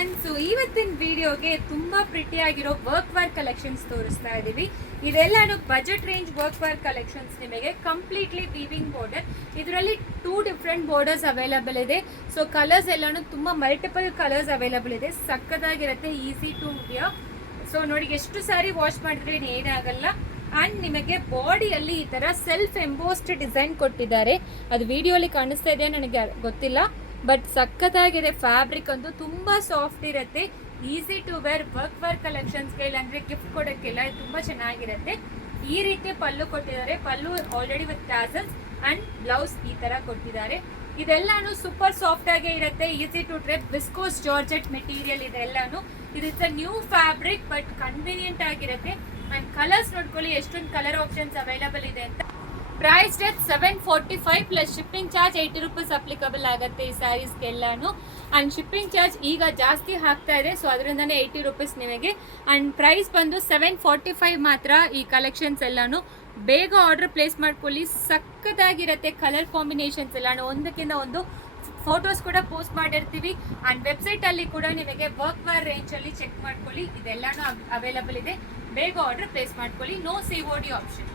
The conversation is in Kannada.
ಎವ್ರಿವನ್. ಸೊ ಇವತ್ತಿನ ವಿಡಿಯೋಗೆ ತುಂಬಾ ಪ್ರಿಟಿ ಆಗಿರೋ ವರ್ಕ್ ವೇರ್ ಕಲೆಕ್ಷನ್ಸ್ ತೋರಿಸ್ತಾ ಇದೀವಿ. ಇದೆಲ್ಲಾನು budget range work wear collections. ನಿಮಗೆ ಕಂಪ್ಲೀಟ್ಲಿ ವೀವಿಂಗ್ ಬಾರ್ಡರ್. ಇದರಲ್ಲಿ 2 ಡಿಫ್ರೆಂಟ್ ಬಾರ್ಡರ್ಸ್ ಅವೈಲಬಲ್ ಇದೆ. ಸೊ ಕಲರ್ಸ್ ಎಲ್ಲಾನು ತುಂಬಾ ಮಲ್ಟಿಪಲ್ ಕಲರ್ಸ್ ಅವೈಲಬಲ್ ಇದೆ. ಸಕ್ಕದಾಗಿರುತ್ತೆ, ಈಸಿ ಟು ವಿಯರ್. ಸೊ ನೋಡಿ, ಎಷ್ಟು ಸಾರಿ ವಾಶ್ ಮಾಡಿದ್ರೆ ಏನಾಗಲ್ಲ. ಅಂಡ್ ನಿಮಗೆ ಬಾಡಿಯಲ್ಲಿ ಈ ತರ ಸೆಲ್ಫ್ ಎಂಬೋಸ್ಡ್ ಡಿಸೈನ್ ಕೊಟ್ಟಿದ್ದಾರೆ. ಅದು ವಿಡಿಯೋಲಿ ಕಾಣಿಸ್ತಾ ಇದೆ, ನನಗೆ ಗೊತ್ತಿಲ್ಲ, ಬಟ್ ಸಕ್ಕತ್ತಾಗಿದೆ. ಫ್ಯಾಬ್ರಿಕ್ ಅಂತೂ ತುಂಬಾ ಸಾಫ್ಟ್ ಇರುತ್ತೆ. Easy to wear work wear ಕಲೆಕ್ಷನ್ಸ್ಗೆ, ಇಲ್ಲಾಂದ್ರೆ ಗಿಫ್ಟ್ ಕೊಡೋಕ್ಕೆಲ್ಲ ತುಂಬಾ ಚೆನ್ನಾಗಿರುತ್ತೆ. ಈ ರೀತಿ ಪಲ್ಲು ಕೊಟ್ಟಿದ್ದಾರೆ. Pallu already with tassels and blouse ಈ ತರ ಕೊಟ್ಟಿದ್ದಾರೆ. ಇದೆಲ್ಲಾನು ಸೂಪರ್ ಸಾಫ್ಟ್ ಆಗೇ ಇರುತ್ತೆ. Easy to drape, viscose georgette material ಇದೆಲ್ಲಾನು. It's a new fabric, but convenient ಆಗಿರುತ್ತೆ. ಅಂಡ್ ಕಲರ್ಸ್ ನೋಡ್ಕೊಳ್ಳಿ, ಎಷ್ಟೊಂದು ಕಲರ್ ಆಪ್ಷನ್ಸ್ ಅವೈಲಬಲ್ ಇದೆ ಅಂತ. Price that 745 plus shipping charge 80 rupees applicable ಆಗುತ್ತೆ ಈ ಸ್ಯಾರೀಸ್ಗೆಲ್ಲಾನು. ಅಂಡ್ ಶಿಪ್ಪಿಂಗ್ ಚಾರ್ಜ್ ಈಗ ಜಾಸ್ತಿ ಆಗ್ತಾ ಇದೆ, ಸೊ ಅದರಿಂದನೇ 80 ರೂಪೀಸ್ ನಿಮಗೆ. ಅಂಡ್ ಪ್ರೈಸ್ ಬಂದು 745 ಮಾತ್ರ ಈ ಕಲೆಕ್ಷನ್ಸ್ ಎಲ್ಲಾನು. ಬೇಗ ಆರ್ಡರ್ ಪ್ಲೇಸ್ ಮಾಡ್ಕೊಳ್ಳಿ. ಸಕ್ಕತ್ತಾಗಿರುತ್ತೆ ಕಲರ್ ಕಾಂಬಿನೇಷನ್ಸ್ ಎಲ್ಲಾನು. ಒಂದಕ್ಕಿಂತ ಒಂದು ಫೋಟೋಸ್ ಕೂಡ ಪೋಸ್ಟ್ ಮಾಡಿರ್ತೀವಿ. ಅಂಡ್ ವೆಬ್ಸೈಟ್ ಅಲ್ಲಿ ಕೂಡ ನಿಮಗೆ ವರ್ಕ್ ವೇರ್ ರೇಂಜ್ ಅಲ್ಲಿ ಚೆಕ್ ಮಾಡ್ಕೊಳ್ಳಿ. ಇದೆಲ್ಲಾನು ಅವೈಲಬಲ್ ಇದೆ. ಬೇಗ ಆರ್ಡರ್ ಪ್ಲೇಸ್ ಮಾಡ್ಕೊಳ್ಳಿ. No COD option.